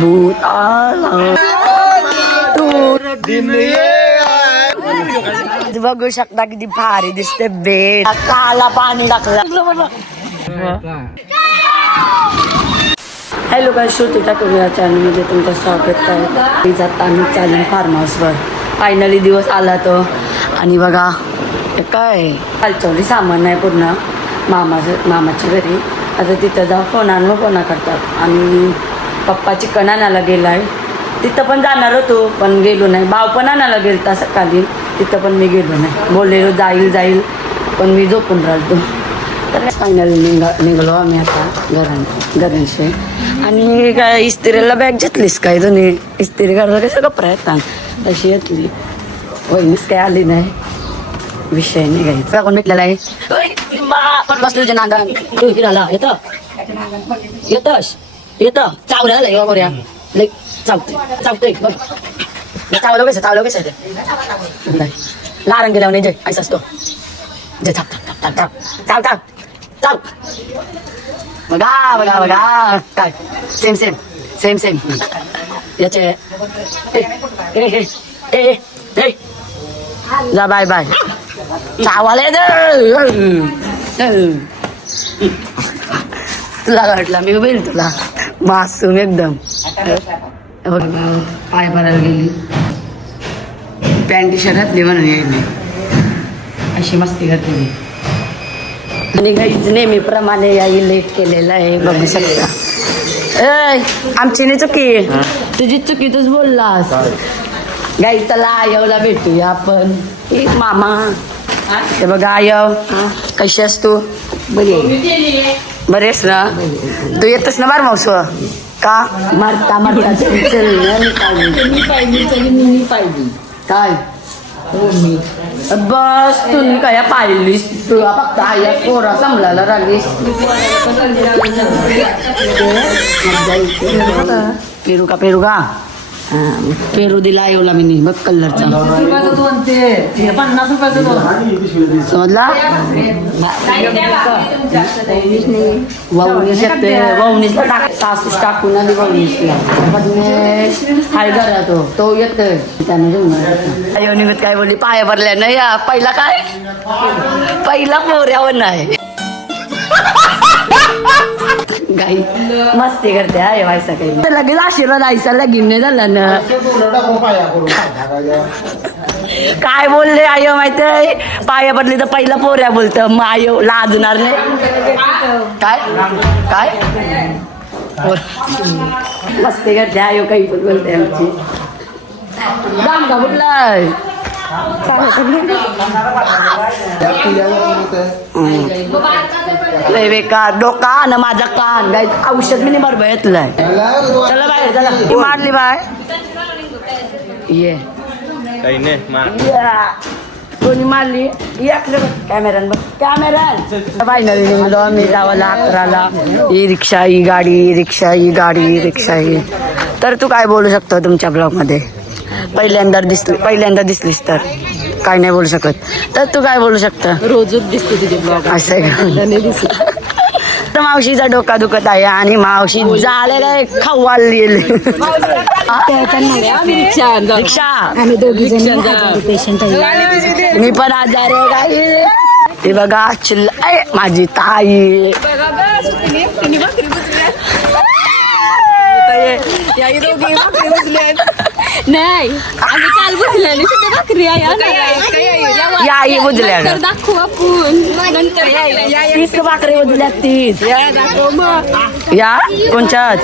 भूत आला बघू शकता किती भारी दिसते बेट काला पाणी टाकलं. हॅलो काय श्रुती ठाकूर या चॅनलमध्ये तुमचं स्वागत आहे. जाता आम्ही चालेल फार्म हाऊसवर. फायनली दिवस आला तो आणि बघा काय कालचवली सामान आहे पूर्ण मामाच्या घरी. आता तिथं जाऊ फोना करतात आणि पप्पा चिकन आणायला गेला आहे. तिथं पण जाणार होतो पण गेलो नाही. भाव पण आणायला गेलता सकाळी, तिथं पण मी गेलो नाही. बोललेलो जाईल पण मी झोपून राहिलो. तर फायनली निघलो आम्ही आता घरांशी. आणि काय इस्त्रीला बॅग घेतलीस काय तुम्ही? इस्त्री करायला कसं कपडा येतात तशी घेतली. वहिनीच काय आली नाही. विषय नाही घ्यायचा. कोण भेटलेला आहे बसलो तुझ्या नांगान तू फिरायला येतं चावल्याला लय गोऱ्या लय चावतोय चावलं कसं लारंग गेल्यावर जय ऐसा असतो. जय चाव बघा काय सेम याचे जा बाय चावाले तुला वाटला मी उभेल तुला मासूम एकदम. पाय भरायला गेली पॅन्ट टी शर्ट घातली म्हणून यायला अशी मस्ती घातली. आणि गाईच नेहमीप्रमाणे याही लेट केलेलं आहे बघू शकता. आमची नाही चुकी तुझी चुकी तूच बोललास. गाई चला आयवला भेटूया आपण. एक मामा ते बघा आयव कशी आहेस तू? बरेस ना तू? येतस ना बार मावस का मारता काय बस तू काय पाहिलीस? तू फक्त आया पोरा सांभाळायला राहिलीस. पेरू का पेरू दिला येवला मी बघ कलरचा. समजला? ववनीसला टाक सासूस टाकून आली ववनीसला. हाय घरा तो येतोय त्याने निमित्त काय बोलली पाया भरल्या नाही. पहिला पोऱ्यावर नाही गाई मस्ती करते. आहे व्हायचा काही लगेच आशीर्वाद आयसा लगीन नाही झाला ना. काय बोलले आयो माहितीये पाया पडली तर पहिला पोऱ्या बोलत मग आयो लाजणार नाही काय मस्ती करते. आयो काही पण बोलते आमची. दाम का कुठलाय बेकार डोका ना माझा कान गाय औषध मी बरोबर घेतलंय. चला बाहेर चला मारली बाय ये कोणी मारली कॅमेरान बघ कॅमेरा फायनली निघलो आम्ही गावाला 11ला. ही रिक्षा ही गाडी. तर तू काय बोलू शकतो तुमच्या ब्लॉग मध्ये? पहिल्यांदा दिसलीस तर काय नाही बोलू शकत. तर तू काय बोलू शकता? रोजच दिसते तुझे ब्लॉग. असं आहे तर मावशीचा डोका दुखत आहे आणि मावशी झालेला खावाली रिक्षा. आम्ही दोघी जण पेशंट आहे. मी पण आजार आहे. ते बघा चिल्ला माझी ताई नाही आम्ही काल बुजले भाकरी याई बुजल्या दाखवू आपण नंतर 30 भाकरी बुजल्या 30 या कोणच्यात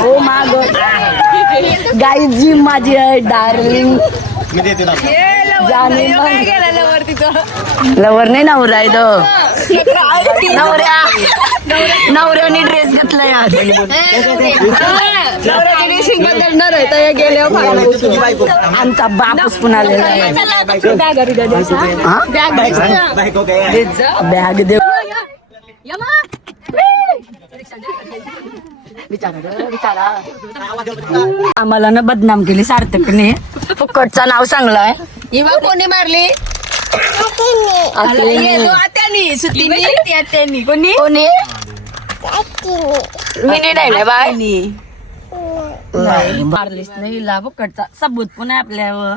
हो माग गाई जी माझी आहे डार्लिंग. लवर नाही नवरा आहे तो. नवऱ्याने ड्रेस घेतलाय आज. आमचा बापूस पण आलेला आहे. बॅग देऊ आम्हाला ना बदनाम केली सार्थकने. फुकटचं नाव सांगलाय. कोणी मारली? कोणी मिनी नाही बाय नाही मारलीच नाही हिला फुकटचा सबूत पण आहे आपल्यावर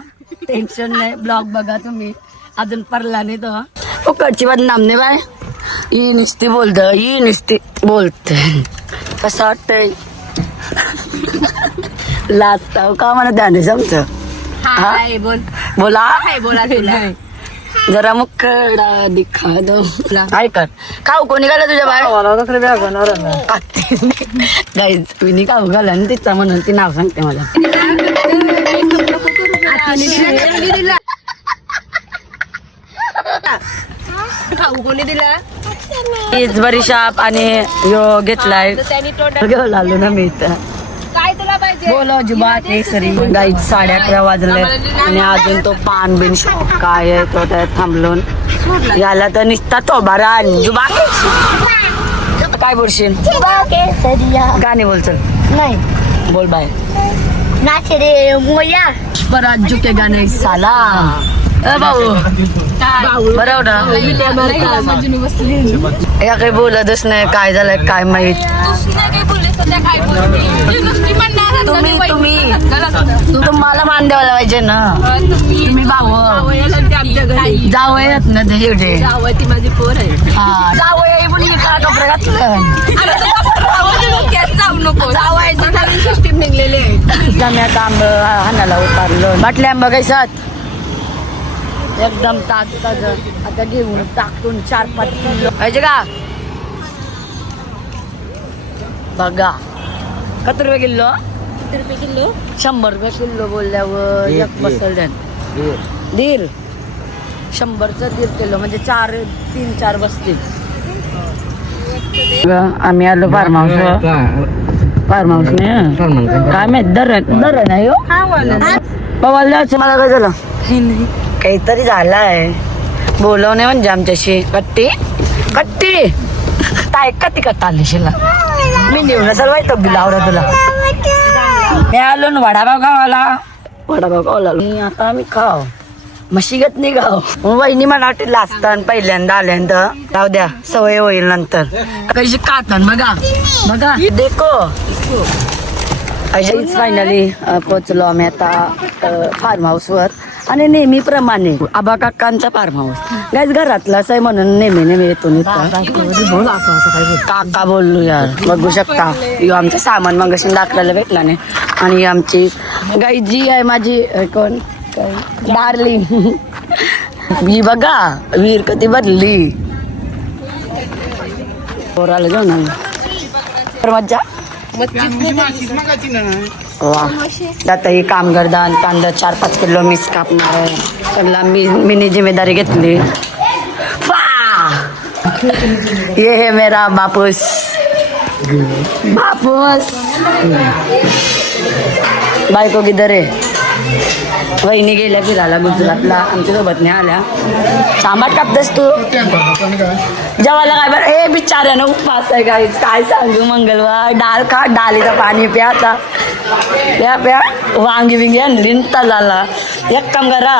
टेन्शन नाही. ब्लॉग बघा तुम्ही अजून परला नाही तो फुकटची बदनाम नाही बाय. ही नुसती बोलते कसं वाटतंय लाजताव का मला ध्यान जमत हाय बोल बोला हाय बोला तुला जरा मुख दिखा दो ऐकर खाऊ कोणी घाला तुझ्या बाहेर गाईज मी खाऊ घाला ना तिचा म्हणून ती नाव सांगते मला. खाऊ कोणी दिला हीच बरी शाप आणि यो घेतलाय त्यांनी घेऊन आलो ना मी इथं. काय तुला पाहिजे बोलो जुबा केसरी गाईज 11:30 वाजले आणि अजून तो पान बिन शॉप काय आहे तो त्यात थांबलोन याला तर निसता तो बरा जुबा केसरी. काय बोलशील गाणे बोल चल नाही बोल बाय नाच रे मोया परत झुके गाणे साला भाऊ बरोबर या काही बोलतच नाही काय झालंय काय माहित. तुम्हाला मान द्यायला पाहिजे ना तुम्ही भाऊ जावयात ना ते एवढे ती माझी पोर आहे हा जावया पण इकडा कपडे घातलं जाऊ नको जावायचं नवीन सिस्टीम निघलेली आहे. जम्यात आंब हाणाला उतारलं बाटल्या आंबा कैसात एकदम ताज आता घेऊन टाकून 4-5 किलो पाहिजे का बघा किती रुपये किलो किती रुपये किलो 100 रुपये किलो बोलल्यावर एक बसल दीर 100चं दीर किलो म्हणजे 3-4 बसतील. आम्ही आलो फार्म हाऊस नाही काय माहित दर नाही हो पवायला जायचं मला काय झालं काहीतरी झालंय बोलवणे म्हणजे आमच्याशी कट्टी काय कती कट्टा आली शिला मी नेऊन सर्व तब्बील आवडा तुला मी आलो ना वडापाव खावाला मी आता आम्ही खाव मशिगत नाही गाव वहिनी मला वाटते लाजतान पहिल्यांदा आल्यानंतर जाऊ द्या सवय होईल नंतर कशी खातान बघा देखो फायनली पोचलो आम्ही आता फार्म हाऊस वर आणि नेहमीप्रमाणे आबा काकांचा फार्म हाऊस गाईज घरातलाच आहे म्हणून नेहमी येतो काका बोललो यार बघू शकता यो आमचं सामान मगाशी दाखवायला भेटला नाही. आणि आमची गाई जी आहे माझी कोण डार्लिंग मी बघा वीर कधी बदली पोराला घेऊन आलो मज्जा वा आता ही कामगरदान कांदा 4-5 किलो मीच कापणार आहे त्याला मीनी जिम्मेदारी घेतली. ये है मेरा बापूस बायको किधर आहे वहिनी गेल्या फिरायला गुजरातला आमच्या सोबत नाही आल्या. तांबाट कापतेस तू जेवायला काय बरं हे बिचाऱ्यानं उपवास आहे काय सांगू मंगळवार डाळ खा डाळीचं पाणी प्या आता प्या वांगी बिंगी आणली तलाला एक काम करा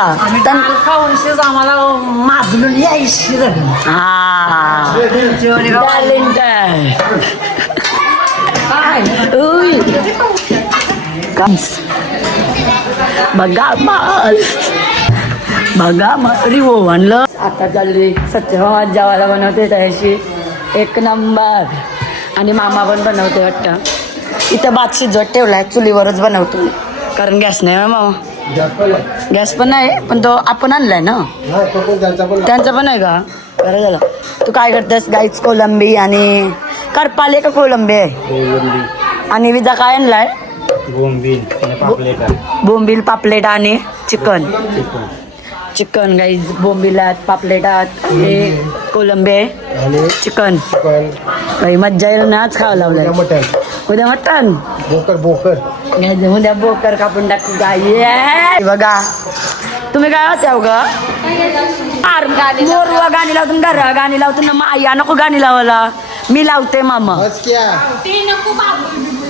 आम्हाला माजलून यायशी हा बघा रिवो म्हणलं आता चालली सत्यभामात जेवायला बनवते त्याशी एक नंबर आणि मामा पण बनवते वाटतं. इथं भात शिजवत ठेवलाय चुलीवरच बनवतो कारण गॅस नाही ना मामा गॅस पण नाही पण तो आपण आणलाय ना त्यांचा पण आहे का बरं झालं. तू काय करतेस गाईच कोलंबी आणि करपाले का कोलंबी आहे आणि विजा काय आणलाय बोंबील पापलेट आणि चिकन गाईज बोंबील आहेत पापलेट आहेत हे कोलंबी आहे चिकन काही मज्जा येईल ना आज खावं लावलंय उद्या मटन उद्या बोकर कापून टाकू गाई बघा तुम्ही काय होत्या ग मोरवा गाणी लावतो घरा गाणी लावतो ना माया नको गाणी लावायला मी लावते मामा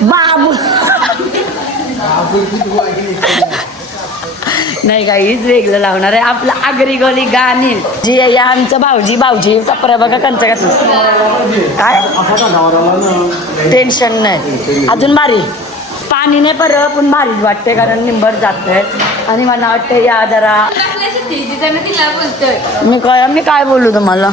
बाबू नाही काहीच वेगळं लावणार आहे आपलं आगरी गोली गाणी जी आहे आमचं भाऊजी कपडा बघा कंच घातलं काय टेन्शन नाही अजून भारी पाणी नाही पण भारीच वाटते कारण निंबर जातंय आणि मला वाटतं या जरा मी काय बोलू तुम्हाला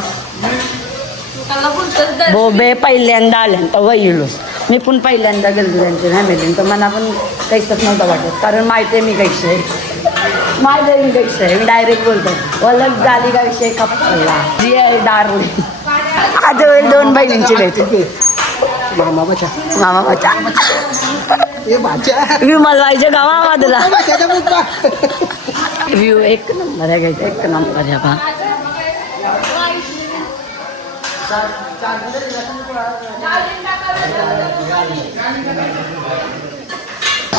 बोबे पहिल्यांदा आल्यानंतर वैलोस मी पण पहिल्यांदा गेलो त्यांच्या फॅमिली तर मला पण काहीच नव्हतं वाटत कारण माहिती आहे मी कैसे आहे माहिती आहे मी कैसे आहे मी डायरेक्ट बोलतो ओळख झाली का विषय खपला जी आहे दारू आज वेळ 2 बहिणींची भेट मामा बचा विमल व्हायच्या गावामधला व्ह्यू एक नंबर आहे घ्यायचा एक नंबर आहे बा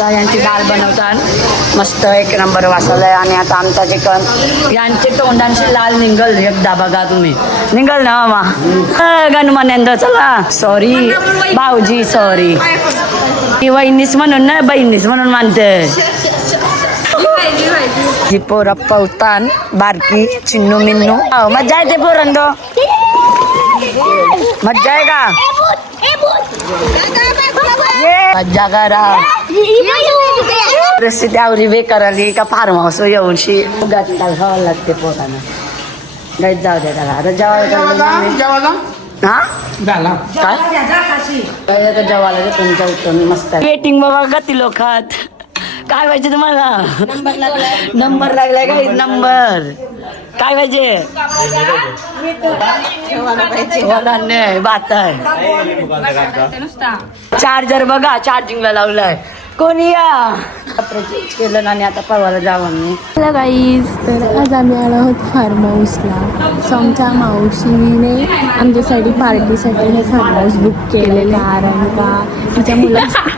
यांची डाळ बनवतात मस्त एक नंबर वाचवलंय आणि आता आमचा चिकन यांचे तोंडांची लाल निघल एकदा बघा तुम्ही निघल ना मामा गणमनेंद्र चला सॉरी भाऊजी सॉरी ती वहिनीस म्हणून नाही बहिणीस म्हणून मानते ही पोरं पवतान बारकी चिन्नू मिन्नू मज्जा येते पोरंद मज्जा आहे का मज्जा करा परिस्थिती आवरी बेकार आली का फार्म हाऊस येऊनशी उगाच खावं लागते पोटानं गाईत जाऊ द्या त्याला आता जेवायला हा काय जेवायला तुमच्या उत्तम मस्त वेटिंग बाबा गती लोकात काय पाहिजे तुम्हाला नंबर लागलाय का नंबर काय पाहिजे बात आहे चार्जर बघा चार्जिंगला लावलाय कोणी या केलं आणि आता परवाला जावं मी हॅलो गाईज तर आज आम्ही आलो आहोत फार्म हाऊसला सो आमच्या मावशीने आमच्यासाठी पार्टीसाठी हे फार्म हाऊस बुक केलेलं कारण का तिच्या मुलाचं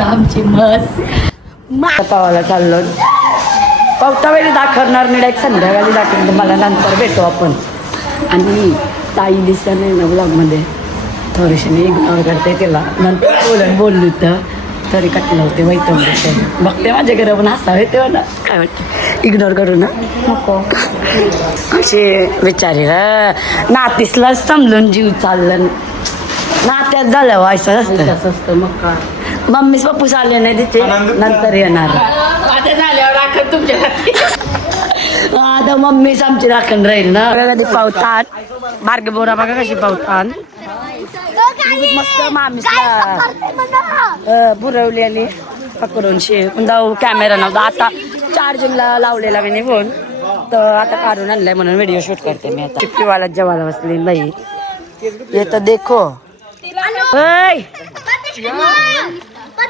आमची मस पावाला चाललो पावता वेळी दाखवणार नाही डायरेक्ट संध्याकाळी दाखवणार मला नंतर भेटू आपण आणि ताई दिसत नाही ना ब्लॉगमध्ये थोडीशी मी इग्नोर करते तिला नंतर बोललो तर तरी कटलं होते वैतवलं बघते माझ्या घरा पण हसावे तेव्हा ना काय वाटतं इग्नोर करू ना नको असे विचारे नातीसला समजून जीव चाललं नात्यात झालं व्हायचं असतं मग का मम्मीच पप्पूस आले नाही तिथे नंतर येणार आता मम्मीच आमची राखण राहील ना कधी पावतात बारगे बोरा बघा कशी पावतात मस्त मामीसला बुरवलेली पकडून कॅमेरा नव्हता आता चार्जिंगला लावलेला मी फोन तर आता काढून आणलाय म्हणून व्हिडिओ शूट करते मी आता चिप्पीवाला जेवायला बसली बाई हे तर देखो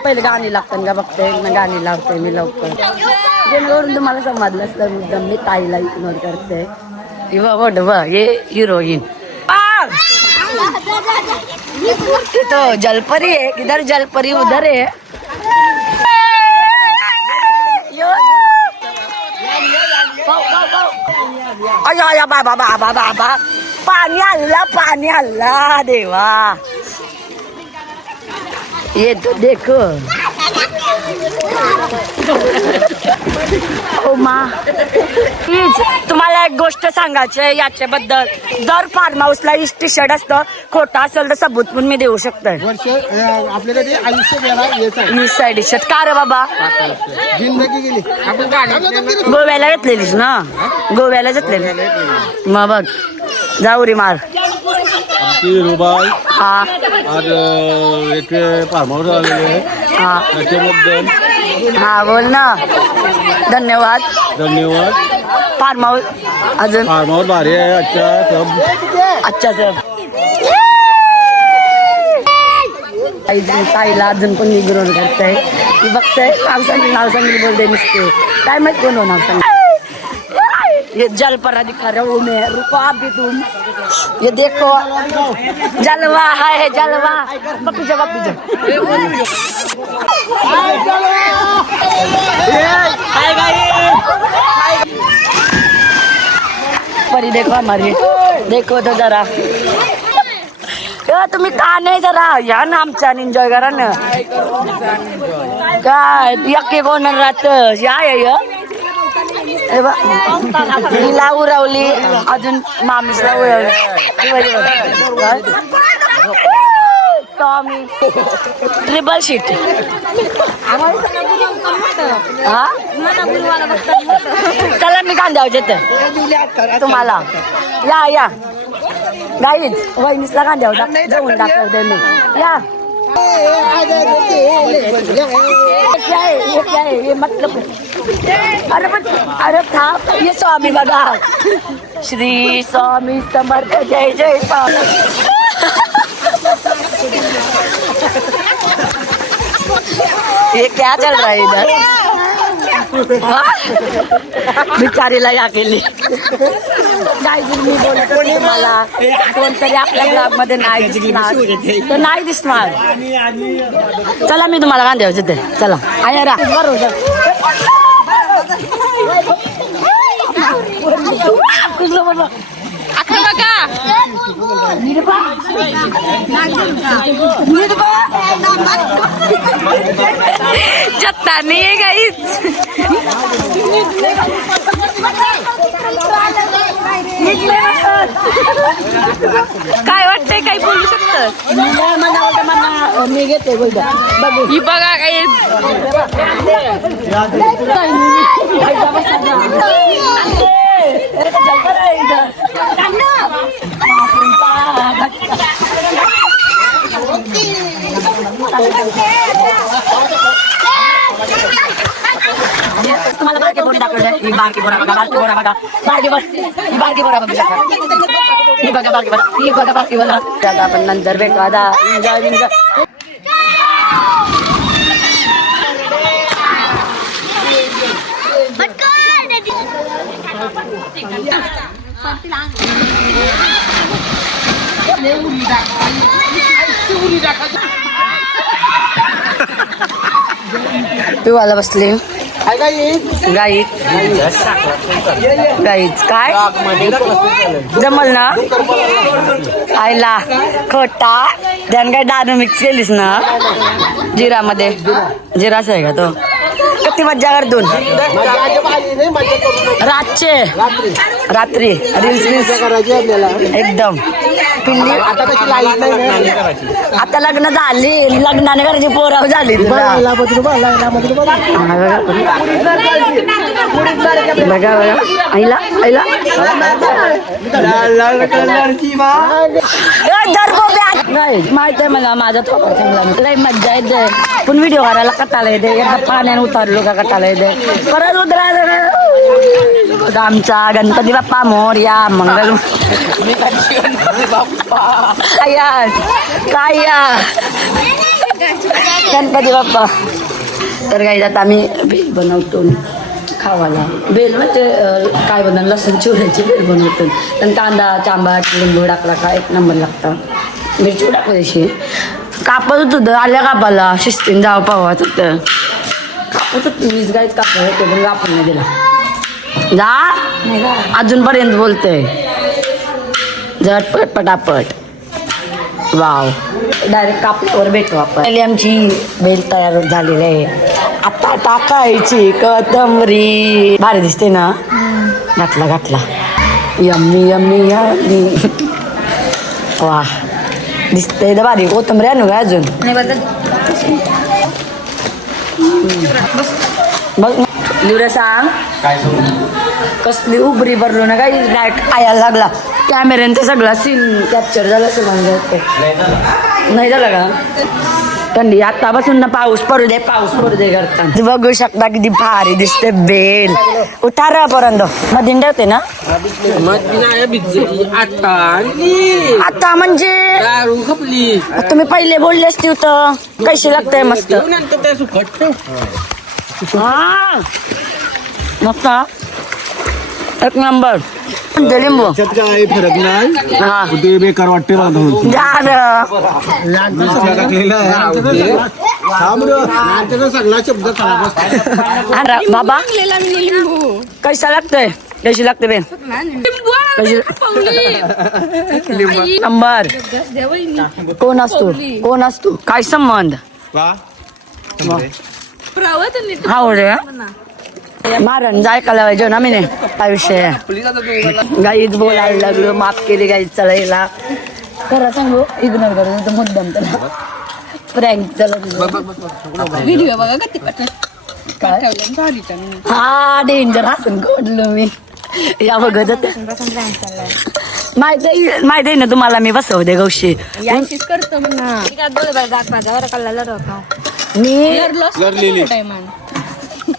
पहिले गाणी लागतात का बघते ना गाणी लावते मी लवकर जेणेकरून तुम्हाला समजलं असतं मुद्दाम मी ताईला इग्नोर करते ये हिरोईन तो जलपरी है किधर जलपरी उधर है अया बाबा बाबा बाबा पाणी हल्ला देवा ये तो देखो ओ मा प्लीज तुम्हाला एक गोष्ट सांगायची आहे याच्याबद्दल दर फार्म हाऊसला टी शर्ट असतं खोटा असेल तर सबूत पण मी देऊ शकते आपल्याकडे आयुष्य टी शर्ट का रे बाबा जिंदगी गेली आपण गोव्याला घेतलेलीस ना गोव्याला घेतलेली मग बघ जाऊ रे मार रुबाई हा आज इथे फार्म हाऊस आलेले आहे हा त्याच्याबद्दल हा बोल ना धन्यवाद फार्म हाऊस अजून फार्म हाऊस भारी आहे अच्छा सर ताईला अजून पण इग्नोर करताय ती बघताय नाव सांगितलं बोलते नुसते काय माहित कोण नाव सांग ये जल पर दिखा रहा हूँ मैं रुको आप भी तुम ये देखो जलवा है जलवा पप्पी जा परी देखो हमारी देखो तो जरा तुम्ही का नाही जरा या ना आमच्या एन्जॉय करा ना काय यक्के कोण राहत या हिला उरवली अजून मामीसला उरवली ट्रिपल शीट हा चला मी कांद्यावर येते तुम्हाला या गाईच वहिनीसला कांद्यावर जाऊन दाखवते मी या ये मतलब अरे था ये स्वामी बघा श्री स्वामी समर्थ जय जय स्वामी ये क्या चल रहा है इधर बिचारीला या केली मी बोलत होते मला कोणतरी आपल्या ब्लॉग मध्ये नाही दिसणार तर नाही दिसणार चला मी तुम्हाला कांद्यावर देते चला आहे रा जत्ता नाही आहे गाईच काय वाटतंय काही बोलू शकत मी घेते बघू ही बघा काही तुम्हाला बारके बोरी दाखवलं ही बारकी बोरा बघा बारकी बोरा बघा बारकी बोरा बघा ही बघा बारकी बोरा आपण नंतर भेटू आता एन्जॉय तू आला बसले गाईत काय जमल ना आईला खोटा त्यानं काय दारू मिक्स केलीस ना जिरामध्ये जिराच आहे का तो किती मज्जा करतून रात्री रील्स एकदम आता लग्न झाली लग्नाने करायची पोराव झाली बघा बघा आईला माहित आहे मला माझा थोपा चांगला लय मज्जा येते पण व्हिडिओ करायला कटाला येते एकदा पाण्याने उतारलो का कटाला येते परत उतरा आमचा गणपती बाप्पा मोरया मंगल काय गणपती बाप्पा तर काही जात आम्ही बेल बनवतो खावाला बेल म्हणजे काय बनवलं लसूण चिवड्याची बेल बनवतो आणि कांदा चांबाट लिंबू टाकला का एक नंबर लागतं मिरची टाकली अशी कापत होतं आल्या कापाला शिस्तीन जावं पावाच होतं कापत होतं वीज गाईच कापत होते पण कापून नाही दिला जा अजूनपर्यंत बोलतोय झटपट पटापट वाव डायरेक्ट कापल्यावर भेटू आपण पहिली आमची बेल तयार झालेली आहे आता टाकायची कोथिंबीर भारी दिसते ना घातला यम्मी यम्मी यम्मी वा दिसते भारी कोथिंबीर आणू का अजून बघ लिवरा सांग कसली उबरी भरलो ना काही डायरेक्ट आयाला लागला कॅमेऱ्यानं ते सगळा सीन कॅप्चर झाला असं म्हणजे नाही झालं का थंडी आतापासून ना पाऊस पडू दे करता बघू शकता किती भारी दिसते बेल उतारा पर्यंत मधीन ठेवते ना आता म्हणजे तुम्ही पहिले बोलले असते होतं कशी लागतंय मस्त हा मस्त एक नंबर लिंबू काही फरक नाही हा ते बेकार वाटते सगळा शब्द बाबा कशा लागतंय कशी लागते बे नंबर कोण असतो कोण असतो काय संबंध आवडे मारण जाय का लावायचो ना मी नाही काय विषय गाईच बोलायला लागलो माफ केली गाईच चढायला खरं सांगू इग्नोर करू मुद्दाम त्याला प्रँक चला व्हिडिओ बघा का तिकडे काय हा डेंजर हसून कोडलो मी या बघत माहिती आहे ना तुम्हाला मी बसवते गौशी याशीच करतो म्हणा माझ्यावर कल्ला होता मी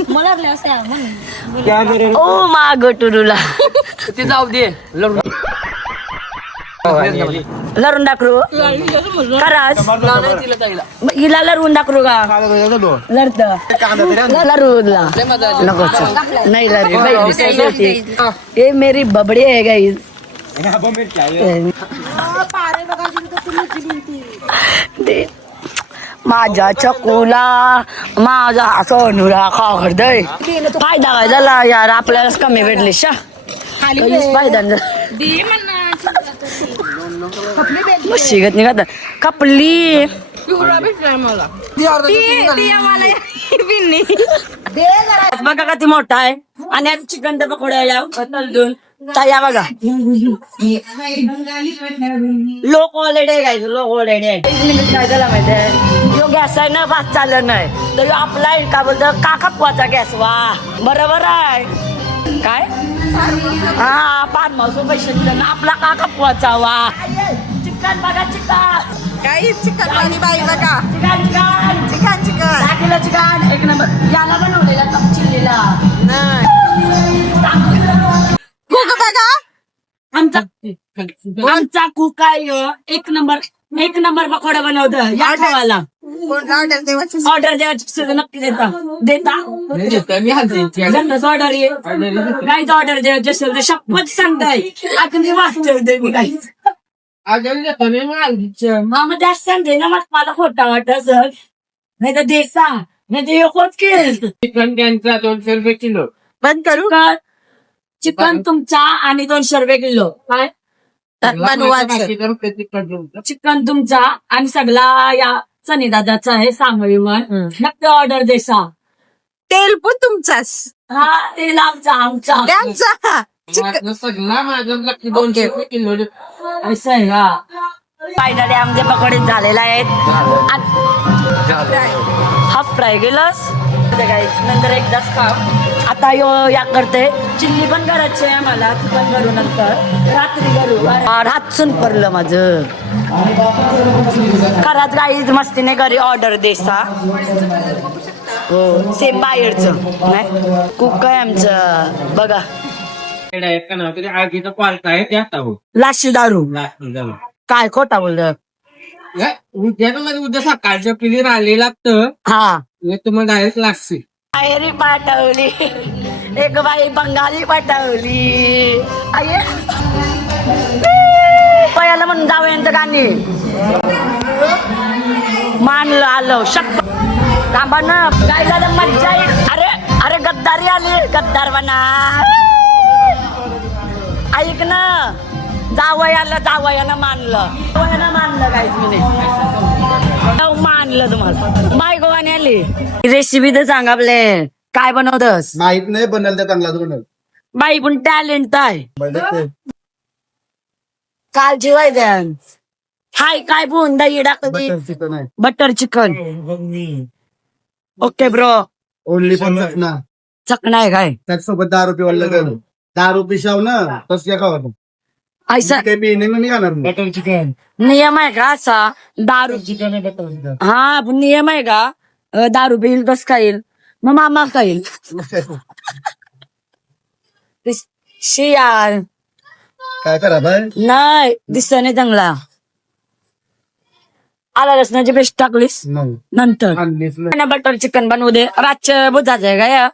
मला ओ माग टुरूला ते जाऊ दे लरून दाखरू खराच हिला लरून दाखरू का लढत लरूला नको नाही लरी ये मेरी बबडी आहे गाईज माझ्या चकुला माझा सोनुरा खावडय फायदा काय झाला यार आपल्यालाच कमी भेटले शा फायदा शिकत निघत कपली बघा का ती मोठा आहे आणि आता चिकन तर पकोड्या या तलदून या बघा लोक ऑलरेडी काय लोक ऑलरेडी काय झालं माहितीये यो गॅस आहे ना भात चालत नाही तर आपला आहे का बोलतो का खपवाचा गॅस वा बरोबर आहे काय हा फार्म हाऊस पैसे दिले ना आपला का खपवाचा वा चिकन बघा चिकन काही चिकन पाणी बाई बघा chicken chicken chicken chicken 10 kilo chicken एक नंबर याला बनवलेला कप चिल्लीला कुक बघा आमचा कुक आहे एक नंबर पकोडा बनवतं या ठेवाला ऑर्डर देवाची ऑर्डर द्यायची नक्की देता ऑर्डर ये काहीच ऑर्डर द्यायची असेल तर शपथ सांगताय अगदी वाचते दे मी काहीच मामा जास्त सांगते ना मग मला खोटा वाटत सर नाही तर देसा नाही तर एकच केस चिकन त्यांचा 200 रुपये किलो बंद करू चिकन तुमचा आणि 200 रुपये किलो काय बनवायचं चिकन तुमचा आणि सगळा या सनी दादाचा आहे सांगलीवर नक्की ऑर्डर देसा तेल पण तुमचाच हा तेल आमचा त्यांचा सगळा माझा नक्की 200 रुपये किलो असं आहे का फायनली आमचे पकोडे झालेले आहेत हाफ फ्राय केलंस नंतर एकदाच खाव आता या करते चिल्ली पण करायची आहे मला चिकन करू नंतर रात्री करू रातसून पडलं माझं खराच काहीच मस्तीने घरी ऑर्डर देसा हो सेम बाहेरचं नाही कुक आहे आमचं बघा आगीचा क्वालता आहे ते आता हो लाशी दारू काय खोटा बोलत उद्या सकाळच्या पिली राहिले लागतं हा तुम्हाला डायरेक्ट लागते बाहेरी पाठवली एक बाई बंगाली पाठवली पयाला म्हणून जावं यांचं गाणी मानलं आलं शक थांबा ना काय झालं मज्जा येईल अरे अरे गद्दारी आली गद्दार बना ऐक ना जावयानं मानलं काहीच मी नाही मानलं तुम्हाला बाय गोवाने आली रेसिपी तर सांग आपले काय बनवतस माहित नाही बनल त्या चांगला बनल बाई पण टॅलेंट आहे काल जेवाय द्या हाय काय बोन दही टाकली चिकन आहे butter chicken okay bro only पण चकना चकना आहे काय त्याच्यासोबत 10 रुपये वाढलं गेलं 10 रुपये शाव ना तसं खावा तू ऐसा काही बिने नाही खाणार बटर चिकन नियम आहे का असा दारू हा पण नियम आहे का 10 रुपये येईल तस खाईल मग मामा खाईल यार काय करा बाय नाही दिसत नाही चांगला आला लसणाची पेस्ट टाकलीस नाही नंतर आणलीच नाही बटर चिकन बनवू दे रातच्या बुजाचं आहे का या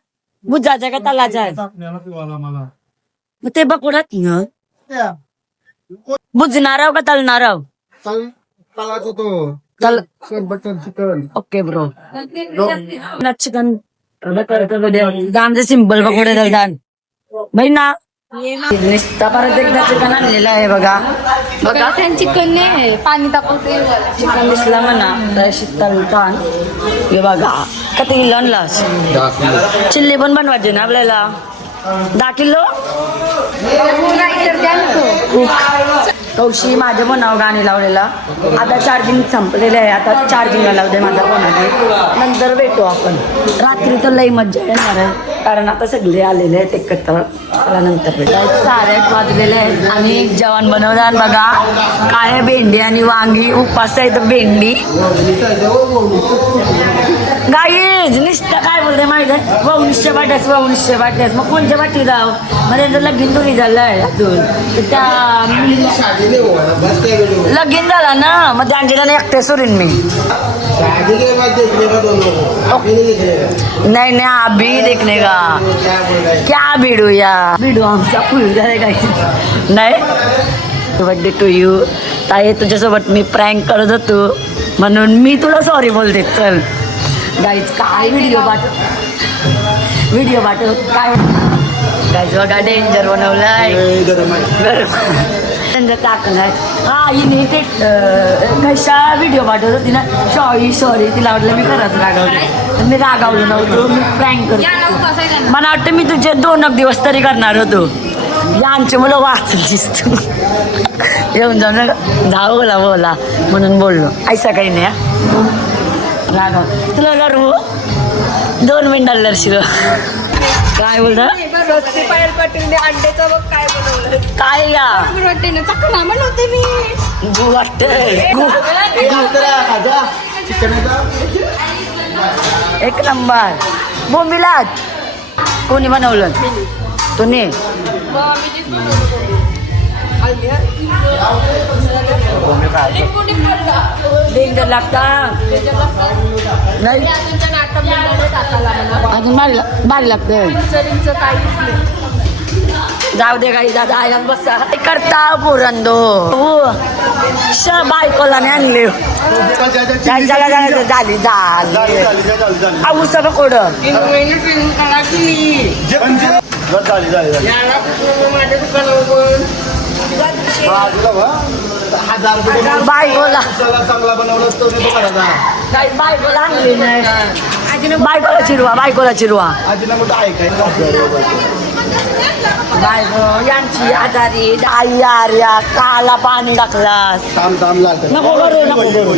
बुजाचं आहे का तलाचं आहे मला मग ते बघूनच ना बुजणार आहो का तलणार आहो तलाच होतो तल butter chicken okay bro chicken आमचे सिंपल पकोडे चालतात भाई ना निस्ता परत एकदा चिकन आणलेलं आहे बघा बघा चिकन नाही पाणी तापवते चिकन दिसला म्हणा तर शीतल ताण हे बघा किती किलो आणलास चिल्ली पण बनवायची ना आपल्याला 10 किलो कौशी माझ्या फोनावर गाणी लावलेला आता चार्जिंग संपलेलं आहे आता चार्जिंगला लावते माझ्या फोनाचे नंतर भेटू आपण रात्री तर लई मज्जा येणार आहे कारण आता सगळे आलेले आहेत एकत्र त्याला नंतर भेटू 8:30 वाजलेले आहेत आणि जेवण बनवणार बघा काय भेंडी आणि वांगी उपास आहे तर भेंडी गाईज नुसतं काय बोलते माहिती आहे ववनिशच्या वाट्यास मग कोणत्या वाटी राव मग त्यांचं लगीन दोन्ही झालं आहे अजून तर त्या लगीन झाला ना मग त्यांच्याला एकटे सोडीन मी नहीं नहीं अभी देखने का क्या भिडू आमचा फुल झाले काही नाही बर्थडे टू यू ताई तुझ्यासोबत मी प्रँक करत होतो म्हणून मी तुला सॉरी बोलते चल गाईज काय व्हिडिओ पाठवत काय गाईज बघा डेंजर बनवलाय गरम त्यांचं टाकलाय हा हिने ते कशा व्हिडिओ पाठवत होती ना सॉरी तिला वाटलं मी खरंच रागावले मी रागावलो नव्हतो मी प्रँक करतो मला वाटतं मी तुझे 2 दिवस तरी करणार होतो यांचे मुलं वाचत दिसतो येऊन जाऊन बोला म्हणून बोललो ऐसा काही नाही रागाव तुला करू 2 मिनिटाला दर्शिल काय बोलता स्वस्ती पायल पाटील अंड्याचं बघ काय बनवलं काय या वाटते ना चकना म्हणते मी गु वाटतंय एक नंबर बोंबिलात कोणी बनवलं तुम्ही डेंजर लागता नाही अजून भारी लागते जाऊ दे काही दादा आयात बसा करता पुरंदो बायकोला नाही आणले झाली आऊ सगळं कोड बायकोला बायकोला आणली नाही बायकोला चिरवा बायको यांची आजारी आई आर्या काला पाणी टाकलास नको करू नको करू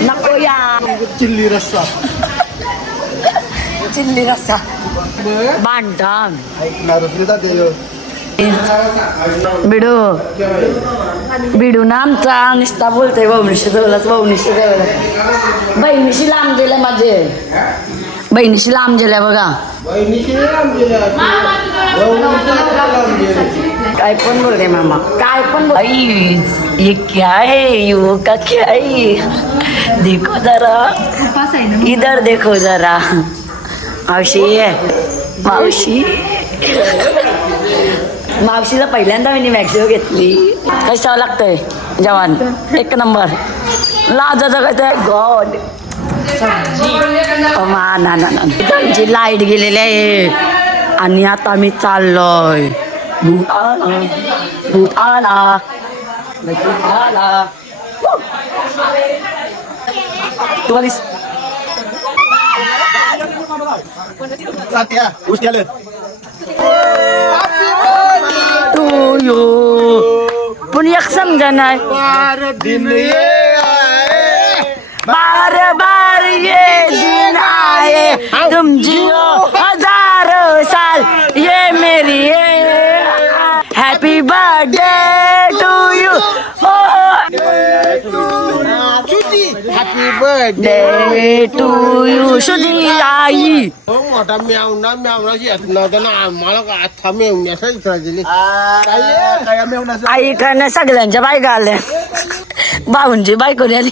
नको या चिल्ली रस्सा बांधताम बिडू ना आमचा निस्ता बोलतोय ववनिशी बहिणीशी लांब गेल्या बहिणीशी लांब गेल्या बघा काय पण बोलते मामा काय पण ये क्या है यो का क्या है देखो जरा इधर देखो जरा मावशीला पहिल्यांदा मी वॅक्सिन घेतली कशावं लागतंय जवान एक नंबर लाजाचं काय गॉड त्यांची लाईट गेलेली आहे आणि आता मी चाललोय भूत आला टू यू पण एक समजा नाही बार बार ये दिन आए तुम जियो 1000 साल ये मेरी happy birthday to you happy birthday day to you शुद्धी आई मोठा म्यावना आम्हाला आता मेवण्याचा इतरा दिली आई काय सगळ्यांच्या बायका आल्या भाऊंची बायको आली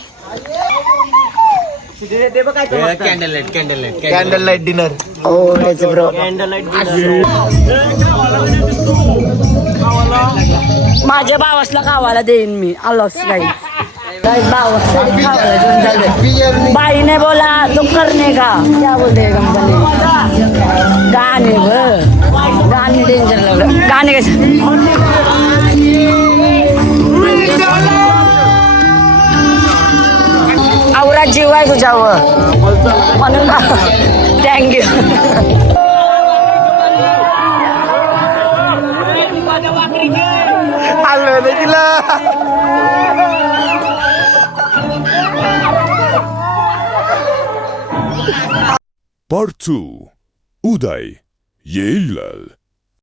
कॅन्डल लाईट डिनर ओ ब्रो माझ्या भावासला गावाला देईन मी आलोच काही बाई ने बोला तो करने का क्या बोलते कंपनी गाने डेंजर लागलं गाणे कसं आवरा जीव आहे तुझ्यावर म्हणून थँक्यू Part 2 Uday येईल